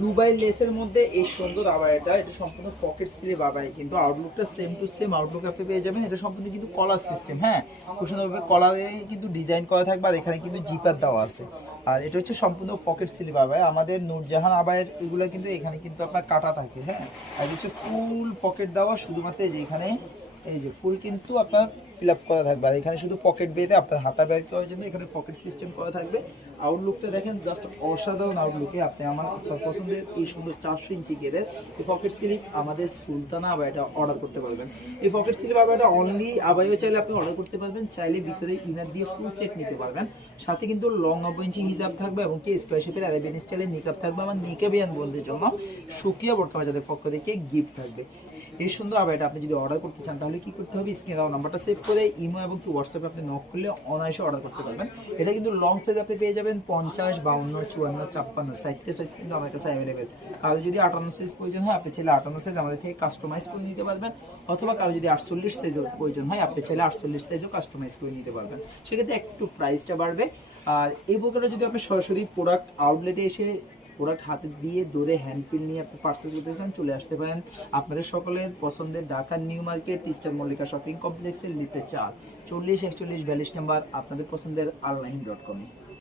Dubai লেসের মধ্যে এই সুন্দর আবায়াটা, এটা সম্পূর্ণ পকেট স্লিভ আবায় কিন্তু আউটলুকটা সেম টু সেম আউটলুক আপনি পেয়ে যাবেন। এটা সম্পূর্ণ কিন্তু কলার সিস্টেম হ্যাঁ? খুব সুন্দরভাবে কলারে কিন্তু ডিজাইন করা থাকবে আর এখানে কিন্তু জিপার দেওয়া আছে। আর এটা হচ্ছে সম্পূর্ণ পকেট স্লিভ আবায় আমাদের নূরজাহান আবায়ের এগুলো কিন্তু এখানে কিন্তু আপনার কাটা থাকে হ্যাঁ? আর হচ্ছে ফুল পকেট দেওয়া, শুধুমাত্র এই যে এখানে এই যে ফুল কিন্তু আপনার ফিল আপ করা থাকবে। আর এখানে শুধু পকেট বেঁধে আপনার হাতা ব্যাগ করার জন্য এখানে পকেট সিস্টেম করা থাকবে। আউটলুকটা দেখেন জাস্ট অসাধারণ আউটলুকে আপনি আমার আপনার পছন্দের এই সুন্দর চারশো ইঞ্চি গেদের এই পকেট স্লিপ আমাদের সুলতানা আবার এটা অর্ডার করতে পারবেন। এই পকেট স্লিপ আবার এটা অনলি আবাইও চাইলে আপনি অর্ডার করতে পারবেন, চাইলে ভিতরে ইনার দিয়ে ফুল সেট নিতে পারবেন। সাথে কিন্তু লং নব্বই ইঞ্চি হিজাব থাকবে এবং কি স্কোয়ার শেপের আরেবিয়ান স্টাইলের নিকাপ থাকবে, আমার নিকাবিয়ান বলদের জন্য সুকিয়া বর্তমান যাদের পক্ষ থেকে গিফট থাকবে। এই সুন্দর আবাইটা আপনি যদি অর্ডার করতে চান, তাহলে কি করতে হবে? স্ক্রিনে দেওয়া নাম্বারটা সেভ করে ইমো এবং কি হোয়াটসঅ্যাপে আপনি নক করলে অনায়াসে অর্ডার করতে পারবেন। এটা কিন্তু লং সাইজ আপনি পেয়ে যাবেন পঞ্চাশ, বাউন্ন, চুয়ান্ন, ছাপ্পান্ন। সাইডটা সাইজ কিন্তু আমার কাছে অ্যাভেলেবেল কারও যদি আটান্ন সাইজ প্রয়োজন হয়, আপনি চাইলে আটান্ন সাইজ আমাদের থেকে কাস্টমাইজ করে নিতে পারবেন। অথবা কারও যদি আটচল্লিশ সাইজের প্রয়োজন হয়, আপনি চাইলে আটচল্লিশ সাইজও কাস্টমাইজ করে নিতে পারবেন। সেক্ষেত্রে একটু প্রাইসটা বাড়বে। আর এই প্রকারে যদি আপনি সরাসরি প্রোডাক্ট আউটলেটে এসে প্রোডাক্ট হাতে দিয়ে দৌড়ে হ্যান্ডফিল নিয়ে আপনি পার্সেস করতে চান, চলে আসতে পারেন আপনাদের সকলের পছন্দের ঢাকার new market Eastern Mallika shopping কমপ্লেক্সের লিপে চার চল্লিশ একচল্লিশ বিয়াল্লিশ নাম্বার আপনাদের পছন্দের আল্লাহিম ডট কমে